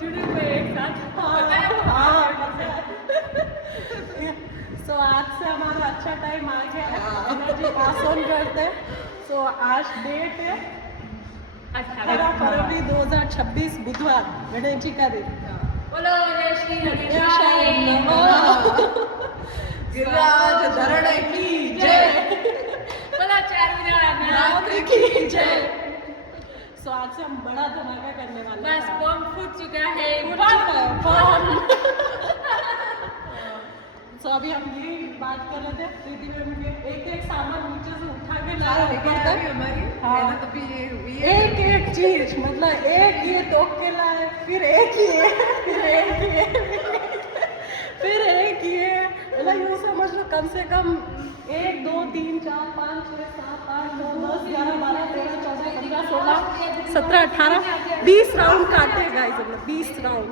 जुड़े हुए एक साथ। सो आज से हमारा अच्छा टाइम आ गया है, एनर्जी पास ऑन करते हैं। सो आज डेट है 18 फरवरी 2026 बुधवार, गणेश जी का दिन। बोलो जय श्री जय गिरिराज धरण की जय, बोलो चारुदा की जय। सो आज से हम बड़ा धमाका करने वाले हैं। बस बम फूट चुका है। सो अभी हम ये बात कर रहे थे प्रीति मैम के, एक सामान नीचे से उठा के ला रहे एक चीज, मतलब एक ये तोड़ के लाए, फिर एक ये, फिर एक ये, फिर एक ये, मतलब यूँ समझ लो कम से कम 1 2 3 4 5 6 7 8 9 10 11 12 13 14 15 16 17 18 20 राउंड काटे गाइस, मतलब 20 राउंड।